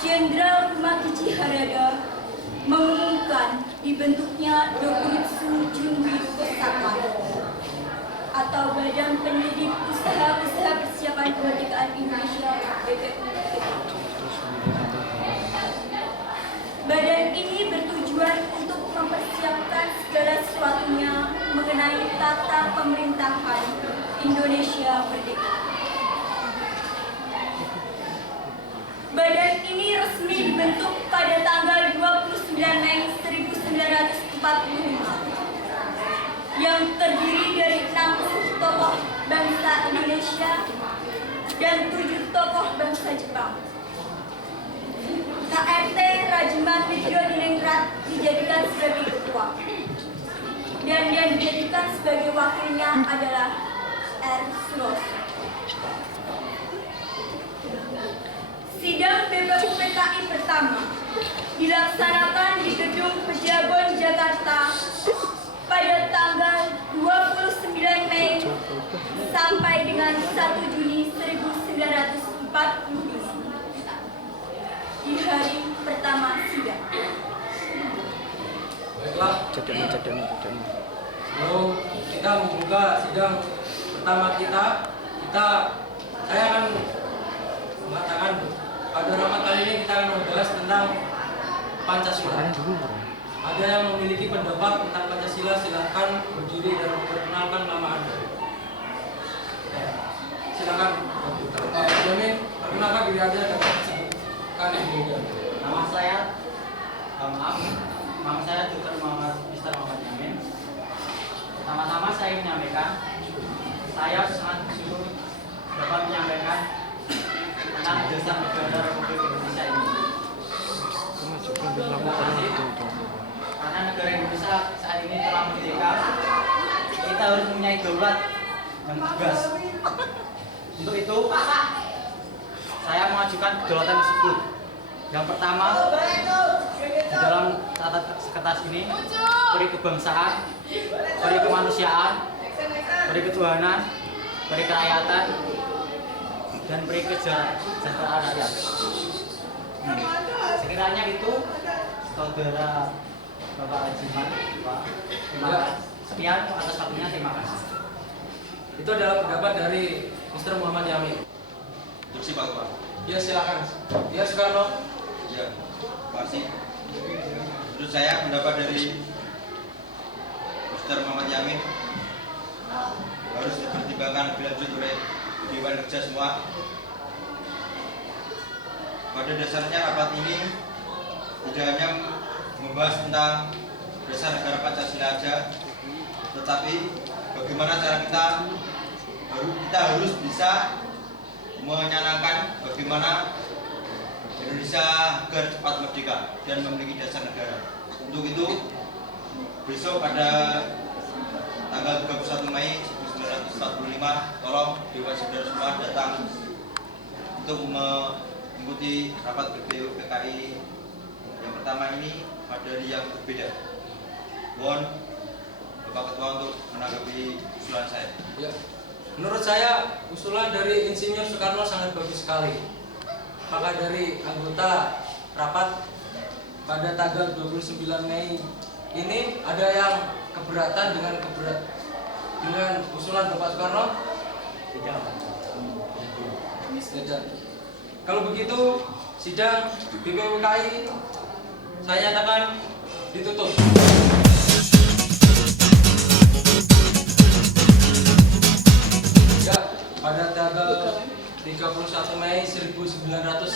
Jenderal Makichi Harada mengumumkan dibentuknya Dokuritsu Junbi Kosaka atau Badan Penyelidik Usaha-Usaha Persiapan Kemerdekaan Indonesia (BPUPK). Badan ini bertujuan untuk mempersiapkan segala sesuatunya mengenai tata pemerintahan Indonesia merdeka. Badan ini resmi dibentuk pada tanggal 29 Mei 1945 yang terdiri dari 60 tokoh bangsa Indonesia dan 7 tokoh bangsa Jepang. KRT Rajiman Widodiningrat dijadikan sebagai ketua dan yang dijadikan sebagai wakilnya adalah R. Suroso. Sidang BPUPKI pertama dilaksanakan di Gedung Pejabon, Jakarta pada tanggal 29 Mei sampai dengan 1 Juni 1945 di hari pertama sidang. Baiklah, sebelum kita membuka sidang pertama saya akan mengatakan pada rapat kali ini kita akan membahas tentang Pancasila. Ada yang memiliki pendapat tentang Pancasila, silahkan berdiri dan memperkenalkan nama Anda. Silakan, Pak Jamin, perkenalkan diri Anda dan sebutkan yang mulia. Nama saya Dr. Mr. Muhammad Yamin. Pertama-tama saya menyampaikan, saya sangat bersyukur dapat menyampaikan tentang dasar negara Republik Indonesia ini. Karena negara Indonesia saat ini telah merdeka, kita harus mempunyai daulat yang tegas. Untuk itu, saya mengajukan kedaulatan tersebut. Yang pertama, di dalam catatan sekretaris ini, peri kebangsaan, peri kemanusiaan, peri ketuhanan, peri kerakyatan, dan peri kesejahteraan rakyat. Sekiranya itu, saudara Bapak Ajiman, Pak, terima kasih. Sekian atas waktunya, terima kasih. Itu adalah pendapat dari Mr. Muhammad Yamin. Kursi Pak. Ya, silakan. Ya, Soekarno. Ya, makasih. Menurut saya pendapat dari Mr. Muhammad Yamin harus dipertimbangkan lebih lanjut oleh Dewan Kerja semua. Pada dasarnya rapat ini tidak hanya membahas tentang dasar negara Pancasila saja, tetapi bagaimana cara kita harus bisa menyanangkan bagaimana Indonesia agar cepat merdeka dan memiliki dasar negara. Untuk itu, besok pada tanggal 31 Mei 1945, tolong Dewan Saudara semua datang untuk mengikuti rapat BPUPKI yang pertama ini pada hari yang berbeda. Mohon Bapak Ketua untuk menanggapi usulan saya. Ya. Menurut saya usulan dari Insinyur Soekarno sangat bagus sekali. Maka dari anggota rapat pada tanggal 29 Mei ini ada yang keberatan dengan usulan Bapak Soekarno? Tidak. Kalau begitu sidang BPUPKI saya nyatakan ditutup. Pada tanggal 31 Mei 1945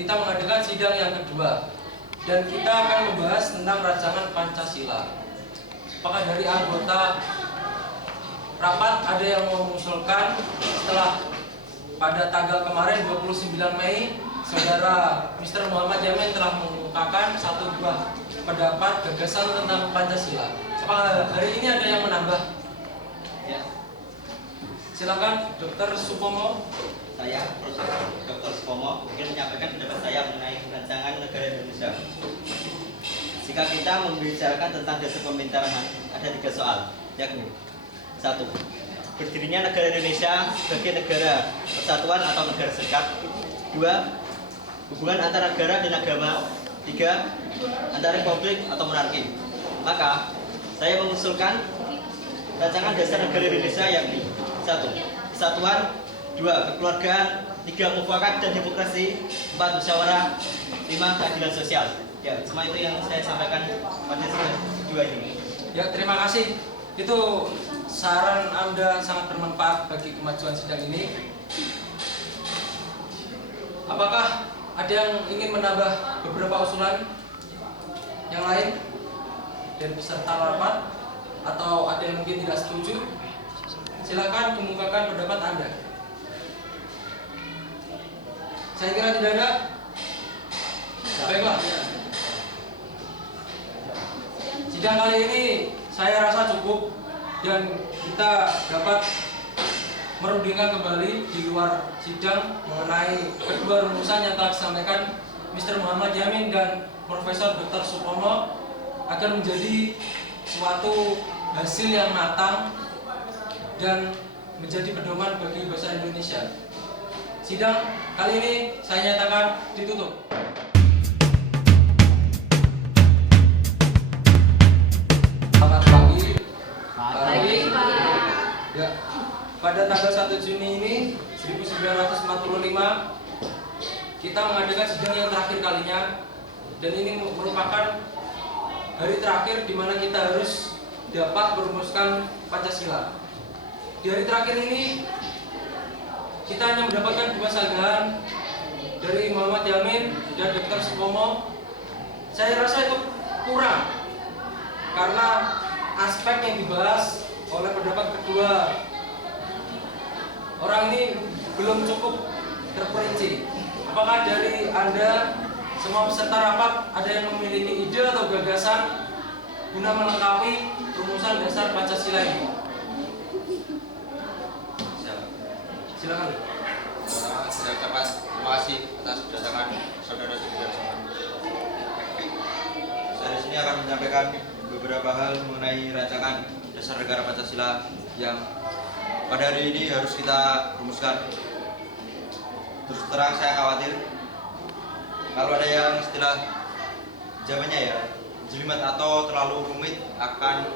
kita mengadakan sidang yang kedua dan kita akan membahas tentang rancangan Pancasila. Apakah dari anggota rapat ada yang mengusulkan setelah pada tanggal kemarin 29 Mei Saudara Mr. Muhammad Yamin telah mengungkapkan satu buah pendapat gagasan tentang Pancasila. Apakah hari ini ada yang menambah? Ya. Silakan Dr. Supomo. Saya, Profesor Dr. Supomo, ingin menyampaikan pendapat saya mengenai rancangan negara Indonesia. Jika kita membicarakan tentang dasar pemerintahan, ada 3 soal, yakni 1. berdirinya negara Indonesia sebagai negara persatuan atau negara serikat. 2. Hubungan antara negara dan agama. 3. Antara republik atau monarki. Maka, saya mengusulkan rancangan dasar negara Indonesia yakni 1. Kesatuan. 2. Kekeluargaan. 3. Mufakat dan demokrasi. 4. Musyawarah. 5. Keadilan sosial. Ya, semua itu yang saya sampaikan pada kedua ini. Ya, terima kasih. Itu saran Anda sangat bermanfaat bagi kemajuan sidang ini. Apakah ada yang ingin menambah beberapa usulan yang lain dari peserta rapat, atau ada yang mungkin tidak setuju? Silakan kemukakan pendapat Anda. Saya kira tidak ada. Baiklah. Sidang kali ini saya rasa cukup dan kita dapat merundingkan kembali di luar sidang mengenai kedua rumusan yang telah disampaikan Mr. Muhammad Yamin dan Profesor Dr. Supomo agar menjadi suatu hasil yang matang dan menjadi pedoman bagi bahasa Indonesia. Sidang kali ini saya nyatakan ditutup. Selamat pagi. Ya, pada tanggal 1 Juni ini 1945 kita mengadakan sidang yang terakhir kalinya, dan ini merupakan hari terakhir di mana kita harus dapat merumuskan Pancasila. Di hari terakhir ini kita hanya mendapatkan dua sanggahan dari Muhammad Yamin dan Dr. Supomo. Saya rasa itu kurang karena aspek yang dibahas oleh pendapat kedua orang ini belum cukup terperinci. Apakah dari Anda semua peserta rapat ada yang memiliki ide atau gagasan guna melengkapi rumusan dasar Pancasila ini? Silakan. Saya ucapkan terima kasih atas kedatangan saudara-saudara semua. Saya di sini akan menyampaikan beberapa hal mengenai rancangan dasar negara Pancasila yang pada hari ini harus kita rumuskan. Terus terang saya khawatir kalau ada yang istilah zamannya ya jelimet atau terlalu rumit akan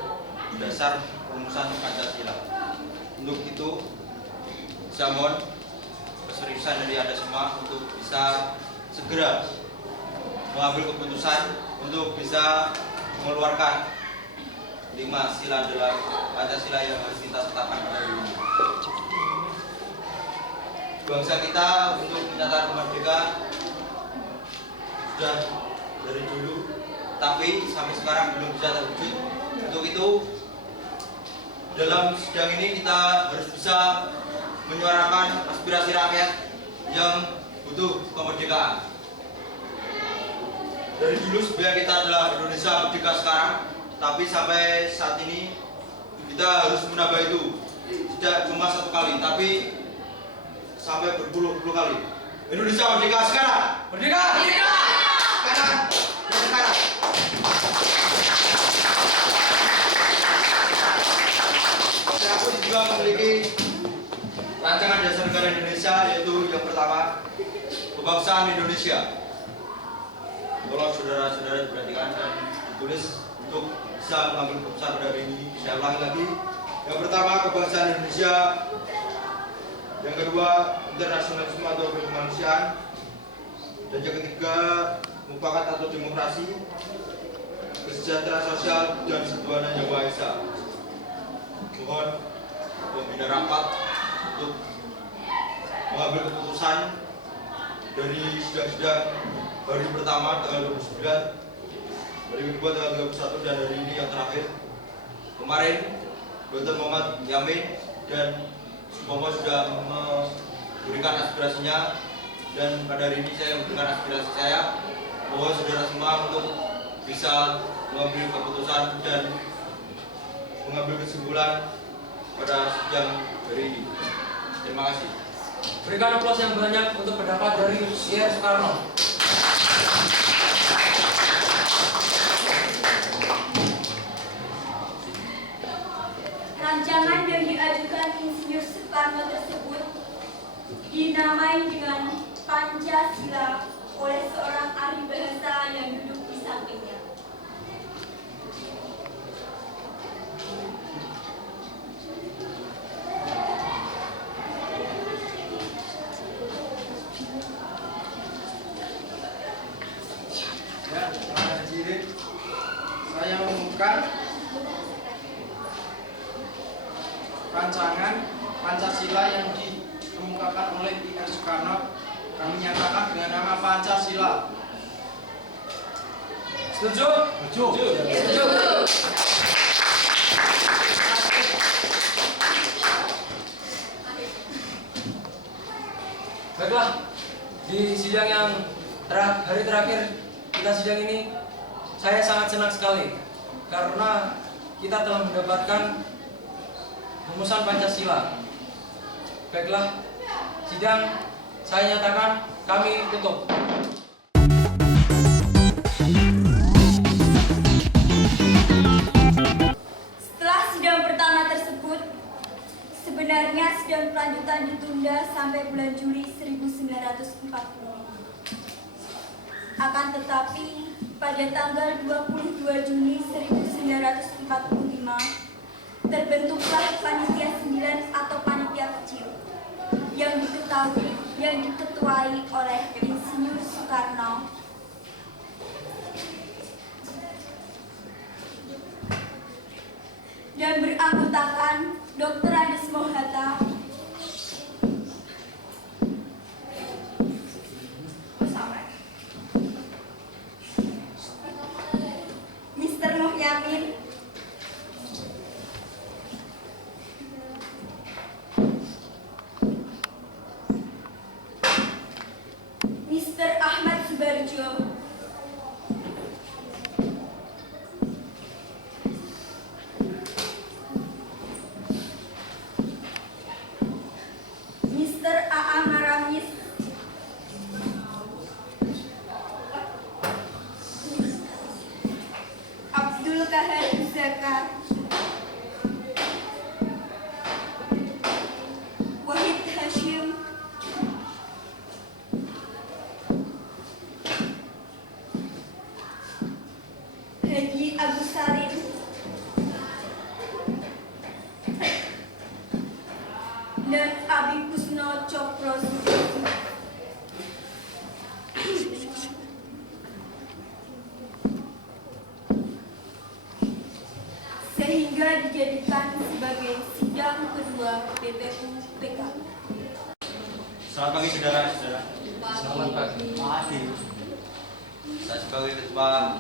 dasar rumusan Pancasila. Untuk itu saya mohon keseriusan dari Anda semua untuk bisa segera mengambil keputusan untuk bisa mengeluarkan 5 sila dalam Pancasila yang harus kita tetapkan pada hari ini. Bangsa kita untuk menyatakan merdeka sudah dari dulu, tapi sampai sekarang belum bisa terwujud. Untuk itu, dalam sidang ini kita harus bisa menyuarakan aspirasi rakyat yang butuh kemerdekaan. Dari dulu sebenarnya kita adalah Indonesia merdeka sekarang, tapi sampai saat ini kita harus menambah itu tidak cuma 1 kali, tapi sampai berpuluh-puluh kali. Indonesia merdeka sekarang. Merdeka! Merdeka! Sekarang. Dan sekarang. Saya pun juga memiliki rancangan dasar negara Indonesia, yaitu yang pertama kebangsaan Indonesia. Tolong saudara-saudara diperhatikan dan ditulis untuk bisa mengambil keputusan pada hari ini. Saya ulangi lagi. Yang pertama kebangsaan Indonesia. Yang kedua internasionalisme atau kemanusiaan. Dan yang ketiga mufakat atau demokrasi, kesejahteraan sosial dan ketuhanan yang Maha Esa. Mohon pembina rapat untuk mengambil keputusan dari sidang-sidang hari pertama tanggal 29, hari kedua tanggal 31, dan hari ini yang terakhir. Kemarin Dr. Muhammad Yamin dan Supomo sudah memberikan aspirasinya, dan pada hari ini saya memberikan aspirasi saya. Mohon saudara semua untuk bisa mengambil keputusan dan mengambil kesimpulan pada sidang hari ini. Terima kasih. Berikan aplaus yang banyak untuk pendapat dari Sir Soekarno. Rancangan yang diajukan Insinyur Soekarno tersebut dinamai dengan Pancasila oleh seorang ahli bahasa yang duduk di sampingnya. Ya, hadirin, saya mengumumkan rancangan Pancasila yang dikemukakan oleh I.R. Soekarno kami nyatakan dengan nama Pancasila. Setuju? Setuju. Baiklah, di sidang yang hari terakhir kita sidang ini, saya sangat senang sekali karena kita telah mendapatkan rumusan Pancasila. Baiklah, sidang saya nyatakan kami tutup. Setelah sidang pertama tersebut, sebenarnya sidang pelanjutan ditunda sampai bulan Juli 1945. Akan tetapi, pada tanggal 22 Juni 1945, terbentuklah panitia 9 atau panitia kecil yang diketuai oleh Insinyur Soekarno dan beranggotakan Dr. Andes Mohatta, Mr. Mohyamin, Mr. Ahmad Subarjo, Mr. A.A. Maramis, Abdul Kahar Zakar, Wahid Hashim, Haji Agus Salim, dan Abi Kusno Cokro. Sehingga dijadikan sebagai sidang kedua BPUPK. Selamat pagi saudara-saudara. Selamat pagi. Saya sebagai ketua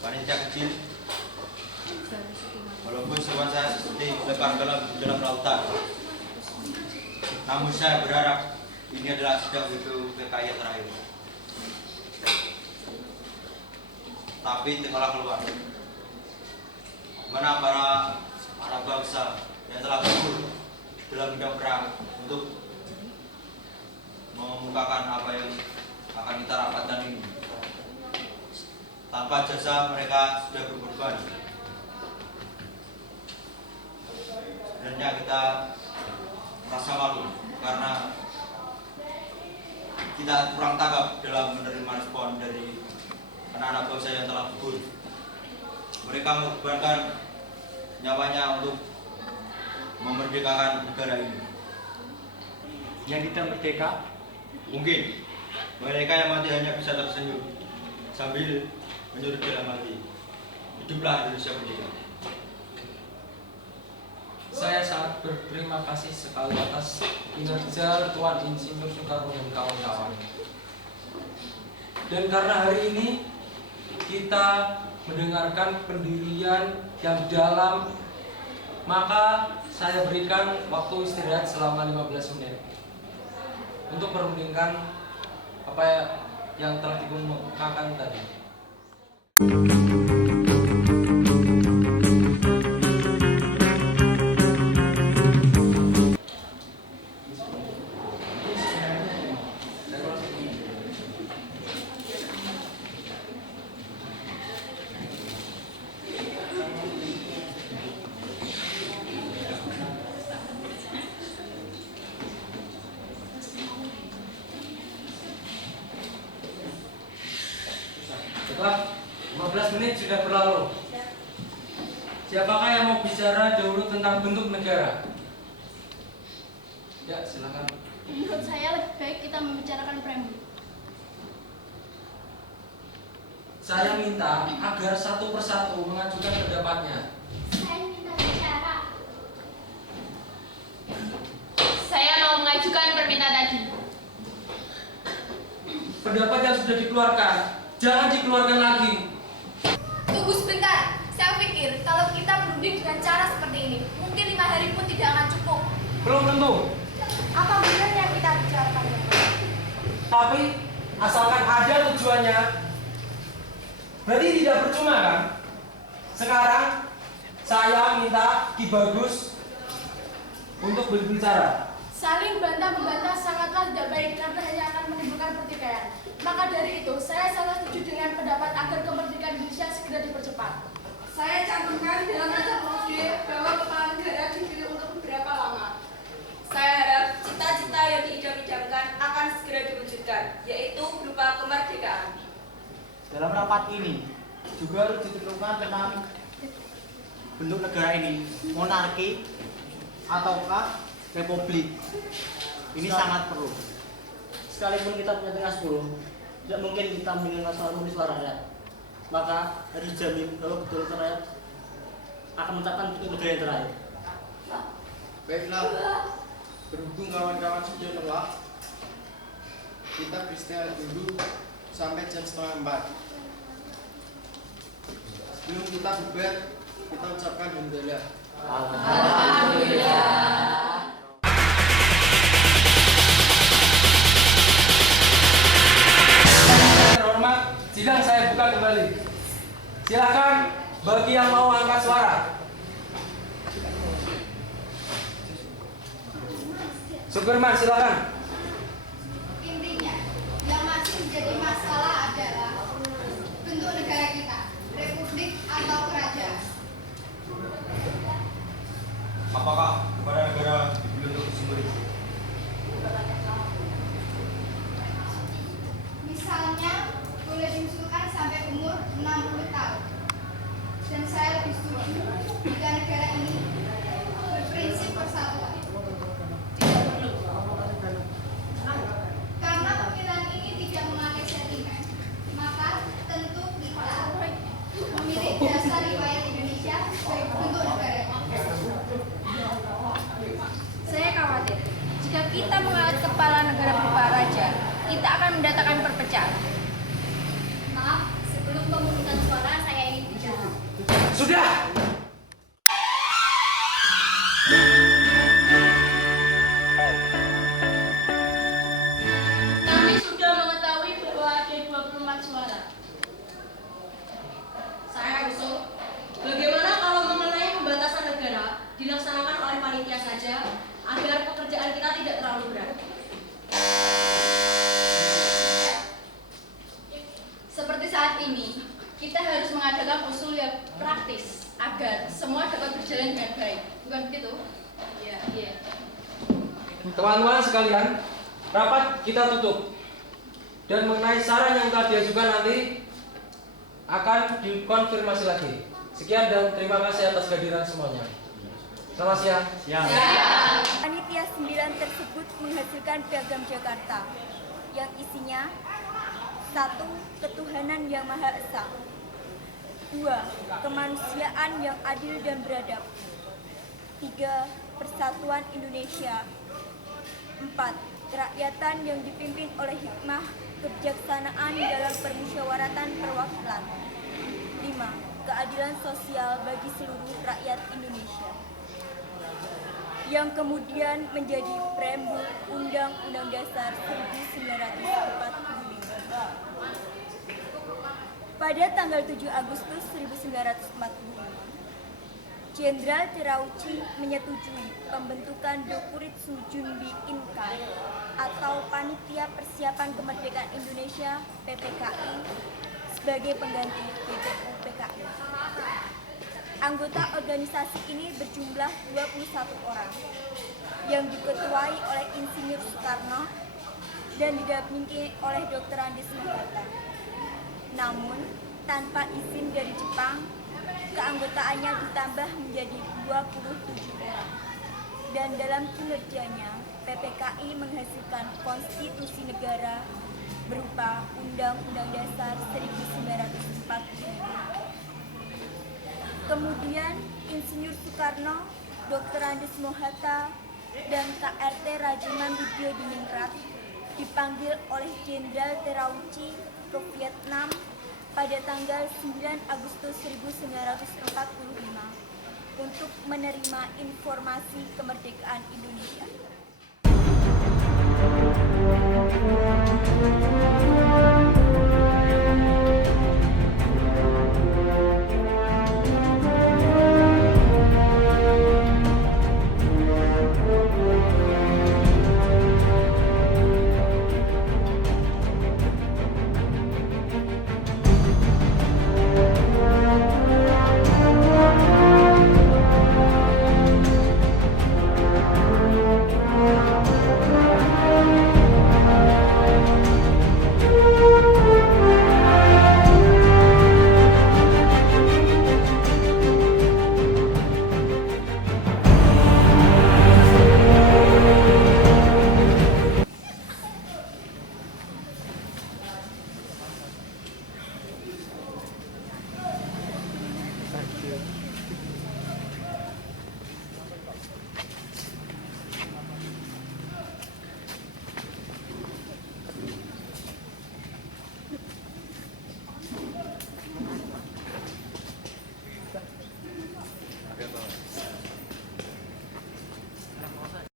panitia kecil, walaupun sebuah saya seperti lekar dalam lautan, namun saya berharap ini adalah sidang BPUPK yang terakhir. Tapi tengahlah keluar, mana para anak bangsa yang telah gugur dalam medan perang untuk mengemukakan apa yang akan kita rapatkan ini. Tanpa jasa mereka sudah berkorban. Sebenarnya kita merasa malu karena kita kurang tanggap dalam menerima respon dari anak-anak bangsa yang telah gugur. Mereka mengorbankan nyawanya untuk memerdekakan negara ini. Yang kita merdeka, Mungkin mereka yang mati hanya bisa tersenyum sambil menyuruh dalam hati, hiduplah Indonesia merdeka. Saya sangat berterima kasih sekali atas kinerja Tuan Insinyur Soekarno dan kawan-kawan. Dan karena hari ini kita mendengarkan pendirian yang dalam, maka saya berikan waktu istirahat selama 15 menit untuk merundingkan apa yang telah dikemukakan tadi. menit sudah berlalu. Siapakah yang mau bicara dahulu tentang bentuk negara? Ya, silakan. Menurut saya lebih baik kita membicarakan preambul. Saya minta agar satu persatu mengajukan pendapatnya. Saya minta bicara. Saya mau mengajukan permintaan tadi. Pendapat yang sudah dikeluarkan, jangan dikeluarkan lagi. Tunggu sebentar. Saya pikir kalau kita berunding dengan cara seperti ini, mungkin 5 hari pun tidak akan cukup. Belum tentu. Apa benar yang kita bicarakan? Tapi asalkan ada tujuannya, berarti tidak percuma kan? Sekarang saya minta Ki Bagus untuk berbicara. Saling bantah-membantah sangatlah tidak baik karena hanya akan menimbulkan pertikaian. Maka dari itu, saya sangat setuju dengan pendapat agar kemerdekaan Indonesia segera dipercepat. Saya cantumkan dalam naskah Mode bahwa kepala negara dipilih untuk beberapa lama. Saya harap cita-cita yang diidam-idamkan akan segera diwujudkan, yaitu berupa kemerdekaan. Dalam rapat ini juga harus ditentukan tentang bentuk negara ini, monarki ataukah republik. Ini sangat perlu. Sekalipun kita punya tengah 10, tidak mungkin kita mendengar suara rakyat. Maka harus dijamin bahwa betul rakyat akan menetapkan bentuk negara yang terakhir. Baiklah, berhubung kawan-kawan sudah lelah, kita beristirahat dulu sampai jam 3:30. Sebelum kita bubar, kita ucapkan hamdalah. Terhormat, sidang saya buka kembali. Silakan bagi yang mau angkat suara. Sukirman, silakan. Intinya, yang masih menjadi masalah adalah bentuk negara kita, republik atau kerajaan. Apakah kepada negara dipilih untuk sumber itu? Misalnya, boleh diusulkan sampai umur 60 tahun. Dan saya lebih setuju jika negara ini berprinsip persatuan. Karena pemilihan ini tidak memakai sentimen, maka tentu kita memilih dasar riwayat Indonesia sebagai bentuk negara. Saya khawatir, jika kita mengangkat kepala negara berupa raja, kita akan mendatangkan perpecahan. Maaf, sebelum pemungutan suara saya ingin bicara. Sudah. Kami sudah mengetahui bahwa ada 24 suara. Saya usul, bagaimana kalau mengenai pembatasan negara dilaksanakan oleh panitia saja agar pekerjaan kita tidak terlalu berat. Seperti saat ini, kita harus mengadakan usul yang praktis agar semua dapat berjalan dengan baik. Bukan begitu? Iya. Teman-teman sekalian, rapat kita tutup. Dan mengenai saran yang telah diajukan nanti akan dikonfirmasi lagi. Sekian dan terima kasih atas kehadiran semuanya. Selamat siang. Panitia 9 tersebut menghasilkan piagam Jakarta yang isinya 1. Ketuhanan yang Maha Esa. 2. Kemanusiaan yang adil dan beradab. 3. Persatuan Indonesia. 4. Kerakyatan yang dipimpin oleh hikmah kebijaksanaan dalam permusyawaratan perwakilan. 5. Keadilan sosial bagi seluruh rakyat Indonesia. Yang kemudian menjadi preambul Undang-Undang Dasar 1945. Pada tanggal 7 Agustus 1945, Jenderal Terauchi menyetujui pembentukan Dokuritsu Junbi Inka atau Panitia Persiapan Kemerdekaan Indonesia PPKI sebagai pengganti BPU PKI. Anggota organisasi ini berjumlah 21 orang yang diketuai oleh Insinyur Soekarno dan didampingi oleh Dr. Andes Mohata. Namun, tanpa izin dari Jepang, keanggotaannya ditambah menjadi 27 orang. Dan dalam kinerjanya, PPKI menghasilkan konstitusi negara berupa Undang-Undang Dasar 1945. Kemudian Insinyur Soekarno, Dr. Andes Mohatta, dan KRT Rajiman Widyo-Diningrat dipanggil oleh Jenderal Terauchi ke Vietnam pada tanggal 9 Agustus 1945 untuk menerima informasi kemerdekaan Indonesia.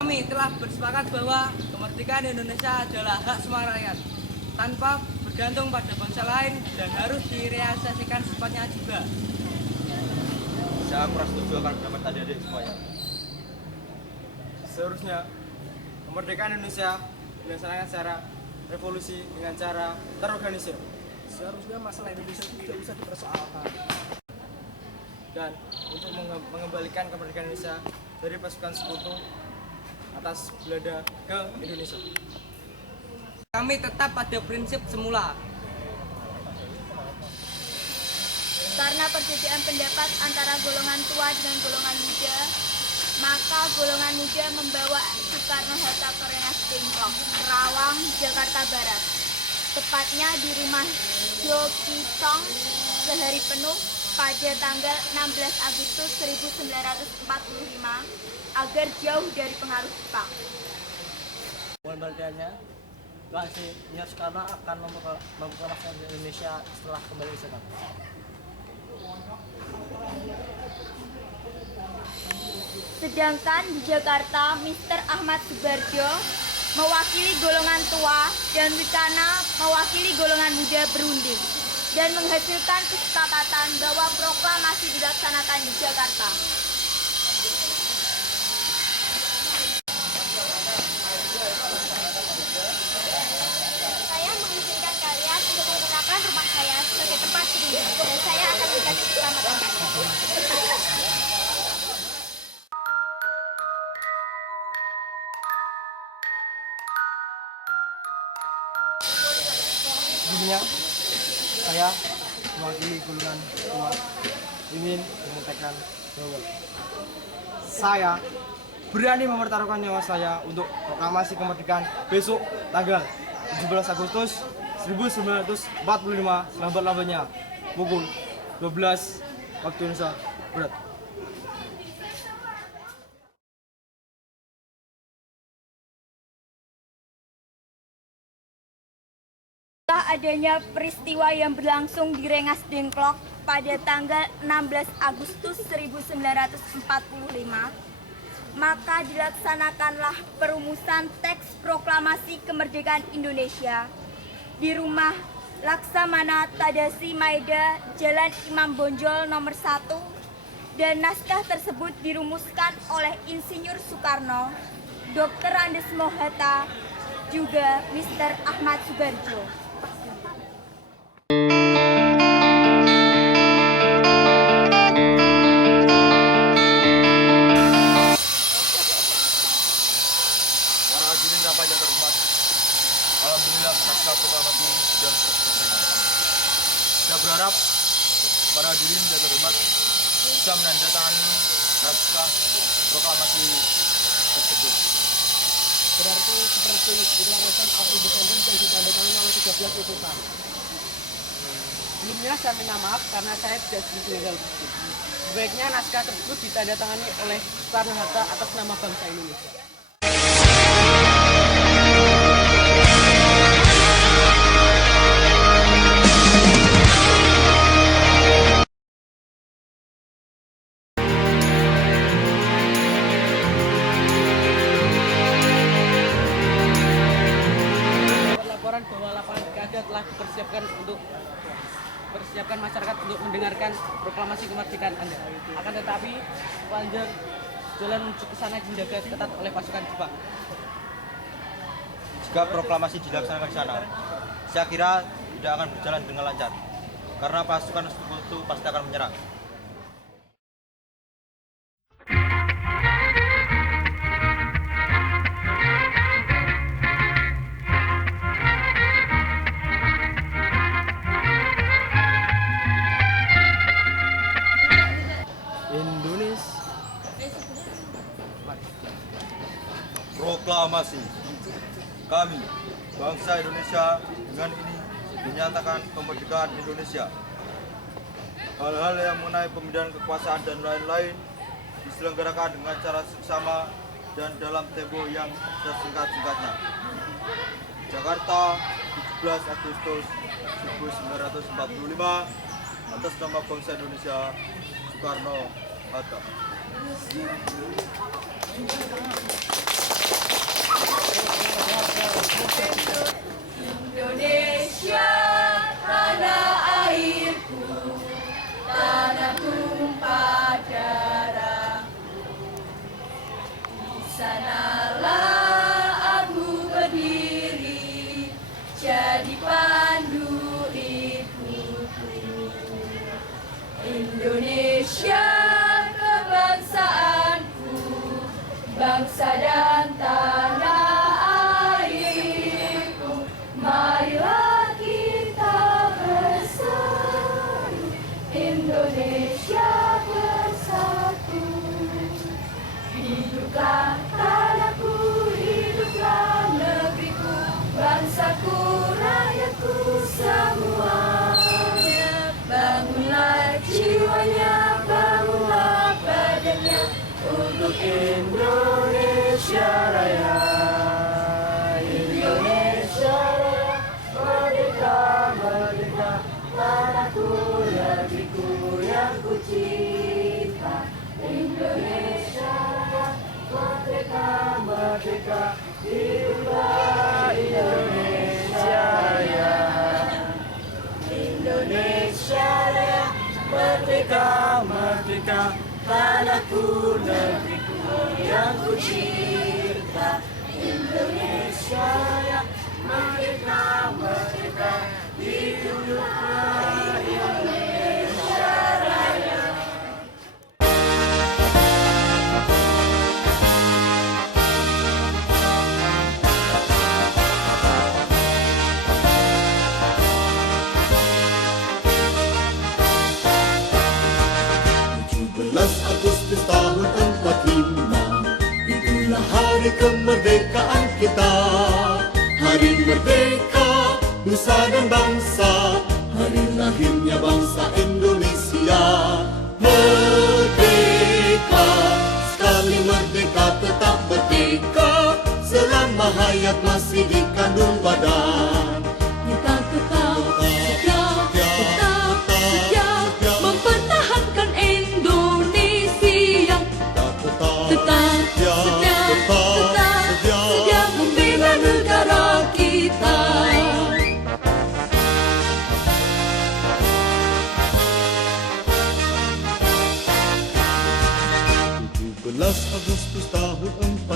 Kami telah bersepakat bahwa kemerdekaan Indonesia adalah hak semua rakyat, tanpa bergantung pada bangsa lain dan harus direalisasikan secepatnya juga. Saya kurang setuju akan pendapat adik-adik semuanya. Seharusnya kemerdekaan Indonesia dilaksanakan secara revolusi dengan cara terorganisir. Seharusnya masalah Indonesia tidak bisa dipersoalkan. Dan untuk mengembalikan kemerdekaan Indonesia dari pasukan sekutu atas Belanda ke Indonesia. Kami tetap pada prinsip semula. Karena perbedaan pendapat antara golongan tua dengan golongan muda, maka golongan muda membawa Soekarno-Hatta ke Rengas Dengklok, Rawang, Jakarta Barat. Tepatnya di rumah Jo Ki Song sehari penuh pada tanggal 16 Agustus 1945 agar jauh dari pengaruh Jepang. Pengembaliannya, Insinyur Soekarno akan memperlakukan Indonesia setelah kembali ke Jakarta. Sedangkan di Jakarta, Mr. Ahmad Subarjo mewakili golongan tua dan Wikana mewakili golongan muda berunding dan menghasilkan kesepakatan bahwa proklamasi dilaksanakan di Jakarta. Saya mengizinkan kalian untuk menggunakan rumah saya sebagai tempat berlindung dan saya akan menjaga keselamatan kalian. Sebelumnya, saya mewakili golongan tua ingin mengatakan bahwa saya berani mempertaruhkan nyawa saya untuk proklamasi kemerdekaan besok tanggal 17 Agustus 1945 selambat-lambatnya pukul 12 waktu Indonesia Barat. Setelah adanya peristiwa yang berlangsung di Rengas Dengklok pada tanggal 16 Agustus 1945, maka dilaksanakanlah perumusan teks proklamasi kemerdekaan Indonesia di rumah Laksamana Tadasi Maeda, Jalan Imam Bonjol nomor 1, dan naskah tersebut dirumuskan oleh Insinyur Soekarno, Dr. Andes Mohatta, juga Mr. Ahmad Subarjo. Para hadirin rapat yang terhormat, alhamdulillah naskah proklamasi sudah selesai. Saya berharap para hadirin yang terhormat bisa menandatangani naskah proklamasi tersebut. Berarti seperti Declaration of Independence yang ditandatangani oleh 13 utusan. Sebelumnya saya minta maaf karena saya tidak sedikit gagal. Sebaiknya naskah tersebut ditandatangani oleh Soekarno-Hatta atas nama bangsa Indonesia. Laporan bahwa lapangan Gada telah dipersiapkan masyarakat untuk mendengarkan proklamasi kemerdekaan Anda. Akan tetapi sepanjang jalan menuju ke sana dijaga ketat oleh pasukan Jepang. Jika proklamasi dilaksanakan di sana, saya kira tidak akan berjalan dengan lancar, karena pasukan sekutu pasti akan menyerang. Proklamasi. Kami, bangsa Indonesia, dengan ini menyatakan kemerdekaan Indonesia. Hal-hal yang mengenai pemindahan kekuasaan dan lain-lain diselenggarakan dengan cara seksama dan dalam tempo yang sesingkat-singkatnya. Jakarta, 17 Agustus 1945, atas nama bangsa Indonesia, Soekarno-Hatta. Indonesia, tanah airku, tanah tumpah darahku. Di sanalah aku berdiri, jadi pandu hidupku. Indonesia, kebangsaanku, bangsa dan tanah airku. Marilah kita bersatu, Indonesia bersatu. Hiduplah tanahku, hiduplah negeriku, bangsaku, rakyatku semuanya. Bangunlah jiwanya, bangunlah badannya, untuk Indonesia Raya. Indonesia Raya, merdeka, merdeka, tanahku, negeriku yang ku cinta. Indonesia Raya, merdeka, merdeka, hiduplah Indonesia Raya. Indonesia Raya, merdeka, merdeka, tanahku, negeriku yang ku cinta. Indonesia Raya, merdeka, merdeka, hiduplah Indonesia Raya. Agustus tahun 45, itulah hari kemerdekaan kita. Hari merdeka, nusa dan bangsa, hari lahirnya bangsa Indonesia. Merdeka, sekali merdeka tetap merdeka, selama hayat masih dikandung badan.